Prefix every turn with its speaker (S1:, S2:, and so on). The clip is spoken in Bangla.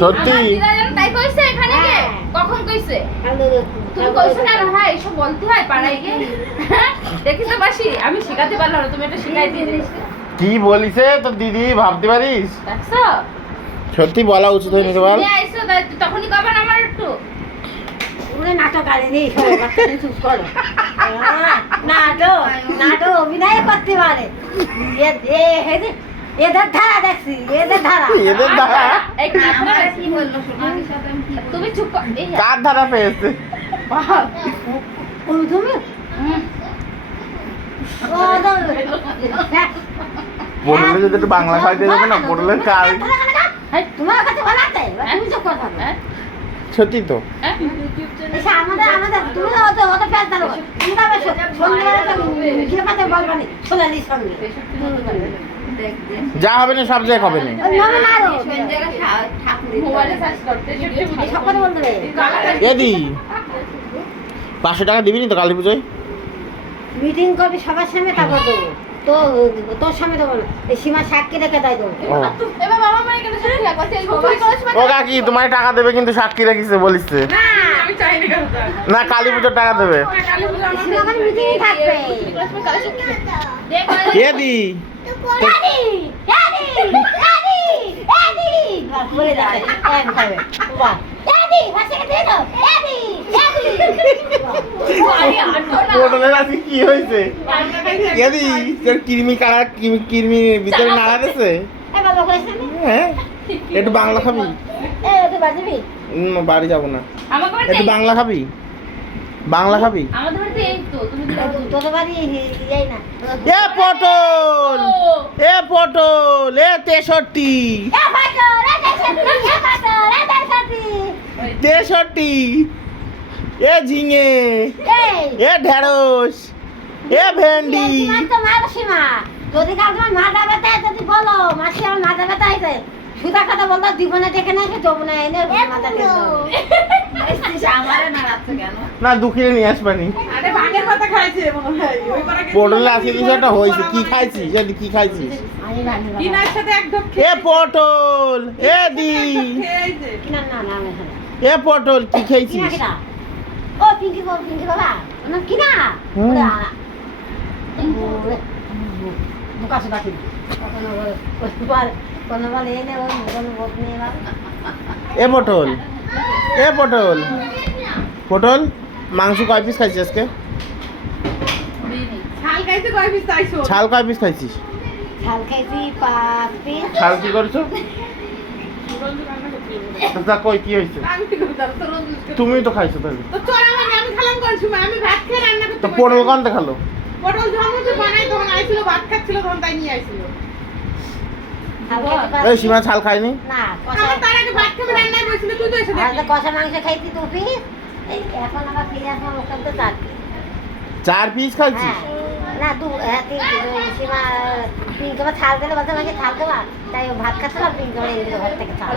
S1: সত্যি?
S2: তাই কইছে এখানে গিয়ে।
S3: হ্যাঁ।
S2: কখন কইছে? তুমি কইছো না হ্যাঁ বলতে হয় পাড়ায় গিয়ে? দেখি তো বাসি আমি শিখাতে পারলাম না তুমি এটা শিখাই দিয়ে
S1: কি বলিছে? তোর দিদি ভাবতে পারিস?
S2: দেখছ?
S1: সত্যি বলা উচিত হয়নি তো বল।
S2: আইছো তখনই কবেন আমার একটু?
S3: ওরে নাটক আরে নেই চুপ করো। হ্যাঁ, নাটক নাটক অভিনয় করতে পারে। এ- এ- এদের- ধারা দেখছি এদের ধারা।
S1: এদের
S2: শোনো তুমি চুপ কার
S1: ধারা পেয়েছে?
S3: তুমি হ্যাঁ।
S1: পড়লে যদি একটু বাংলা খাইতে যাবে না পড়লে কার?
S3: হ্যাঁ, তোমার কাছে ভালো আছে তুমি চুপ কথা
S2: হ্যাঁ?
S1: সত্যি তো।
S2: হ্যাঁ?
S3: আমাদের আমাদের তুমি অত অত প্যাস দাও আমরা বেশ সন্ধ্যাবেলা তো পাতে বলবা নি সোনালির সঙ্গে
S1: যা হবে না সব জায়গায় হবে না। এদি পাঁচশো টাকা দিবি নি তো কালী পুজোয়?
S3: মিটিং করবি সবার সামনে তারপর দেবো তো তোর সামনে দেবো না। এই সীমা সাক্ষী রেখে দেয় দেবো
S1: ও। কাকি তোমার টাকা দেবে কিন্তু সাক্ষী রাখিছে বলিছে।
S3: না।
S2: আমি চাই না কেন
S1: না কালী পুজোর টাকা দেবে। এদি পটলের আজকে কি হয়েছে? এদি তোর কৃমি কাড়া কৃমি- কৃমি ভিতরে নাড়া দিছে। হ্যাঁ? একটু বাংলা খাবি? বাড়ি যাব না। একটু বাংলা খাবি? বাংলা খাবি। এ পটল! এ পটল! এ তেষট্টি। তেষট্টি এ ঝিঙে! এ ঢেঁড়স! এ ভেন্ডি।
S3: যদি কাল তোমার মাথা ব্যথা হয়, যদি বলো মাসি আমার মাথা ব্যথা হয়েছে সুদা কথা বলতো জীবনে দেখে না যমুনা এনে মাথা।
S2: আমারে না কেন
S1: নিয়ে আসবানি।
S4: মনে হয়।
S1: পটলে আজকে কিছু একটা হয়েছে। কি খাইছিস? এদি কি খাইছিস? এ পটল! এ দি এ পটল কি খেয়েছিস
S3: ও পিঙ্কি বাবা পিঙ্কি বাবা। না কি নে
S1: এ পটল। এ পটল। পটল মাংস কয় পিস খাইছিস আজকে?
S4: ছাল কয় পিস
S1: খাইছিস? ছাল কি করছ? তা কই কি হয়েছে? তুমি তো খাইছো তাহলে।
S4: তো চল আমার আমি খেলাম কোন সময় আমি ভাত খেয়ে রান্না করতে
S1: তো
S4: পারি
S1: পটল
S4: না।
S1: কোনটা
S4: যখন বানাই তখন আইছিল ভাত খাচ্ছিল তখন তাই নিয়ে আইছিল।
S3: ঝাল খাইছি
S1: এই সীমা ছাল খায়নি?
S3: না কষা
S4: তার আগে ভাত খেয়ে রান্নায় বসছিল তুই তো এসে
S3: আর তো
S4: দেখলি
S3: কষা মাংস এখন আবার ফিরে আসলাম ওখান তো চার পিস
S1: চার পিস খাইছিস?
S3: হ্যাঁ। না দু হ্যাঁ তিন সীমা আবার থাল দিলে বলতে আমাকে থাল দেওয়া তাই ও ভাত খাচ্ছে না পিঙ্কি আবার এগুলো ঘর থেকে থাল